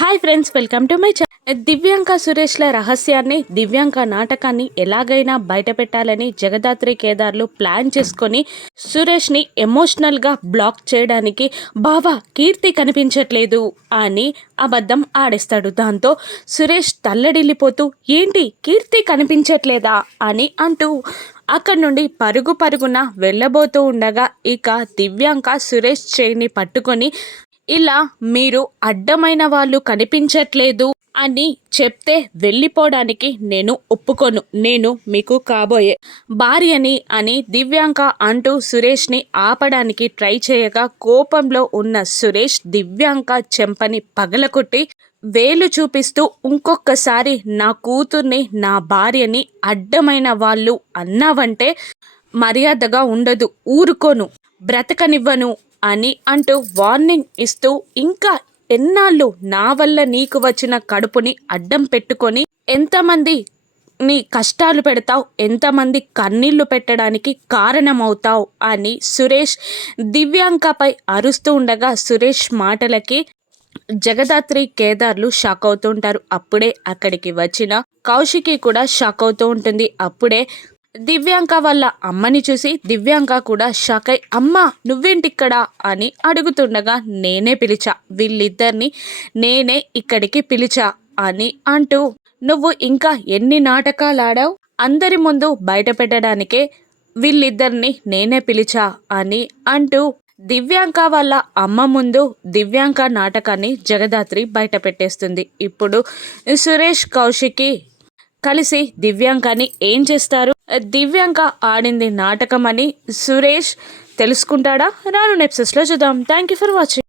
Hi friends, welcome to my channel. Divyanka సురేష్ల రహస్యాన్ని, దివ్యాంక నాటకాన్ని ఎలాగైనా బయట పెట్టాలని జగదాత్రి కేదార్లు ప్లాన్ చేసుకొని సురేష్ని ఎమోషనల్గా బ్లాక్ చేయడానికి బావా కీర్తి కనిపించట్లేదు అని అబద్ధం ఆడేస్తాడు. దాంతో సురేష్ తల్లడిల్లిపోతూ ఏంటి కీర్తి కనిపించట్లేదా అని అంటూ అక్కడి నుండి పరుగున వెళ్ళబోతూ ఉండగా ఇక దివ్యాంక సురేష్ చేయిని పట్టుకొని ఇలా మీరు అడ్డమైన వాళ్ళు కనిపించట్లేదు అని చెప్తే వెళ్ళిపోవడానికి నేను ఒప్పుకోను, నేను మీకు కాబోయే భార్యని అని దివ్యాంక అంటూ సురేష్ని ఆపడానికి ట్రై చేయగా కోపంలో ఉన్న సురేష్ దివ్యాంక చెంపని పగలకొట్టి వేలు చూపిస్తూ ఇంకొకసారి నా కూతుర్ని నా భార్యని అడ్డమైన వాళ్ళు అన్నావంటే మర్యాదగా ఉండదు, ఊరుకోను, బ్రతకనివ్వను అని అంటూ వార్నింగ్ ఇస్తూ ఇంకా ఎన్నాళ్ళు నా వల్ల నీకు వచ్చిన కడుపుని అడ్డం పెట్టుకొని ఎంతమంది నీ కష్టాలు పెడతావు, ఎంతమంది కన్నీళ్లు పెట్టడానికి కారణమవుతావు అని సురేష్ దివ్యాంకపై అరుస్తూ ఉండగా సురేష్ మాటలకి జగదాత్రి కేదార్లు షాక్ అవుతూ ఉంటారు. అప్పుడే అక్కడికి వచ్చిన కౌశికి కూడా షాక్ అవుతూ ఉంటుంది. అప్పుడే దివ్యాంక వాళ్ళ అమ్మని చూసి దివ్యాంక కూడా షాక్ అయి అమ్మ నువ్వేంటిక్కడ అని అడుగుతుండగా నేనే పిలిచా, వీళ్ళిద్దరిని నేనే ఇక్కడికి పిలిచా అని అంటూ నువ్వు ఇంకా ఎన్ని నాటకాలు ఆడావు, అందరి ముందు బయట పెట్టడానికే వీళ్ళిద్దరిని నేనే పిలిచా అని అంటూ దివ్యాంక వాళ్ళ అమ్మ ముందు దివ్యాంక నాటకాన్ని జగదాత్రి బయట పెట్టేస్తుంది. ఇప్పుడు సురేష్ కౌశికి కలిసి దివ్యాంకని ఏం చేస్తారు? దివ్యాంక ఆడింది నాటకం అని సురేష్ తెలుసుకుంటాడా? రాను ఎపిసోడ్స్లో చూద్దాం. Thank you for watching.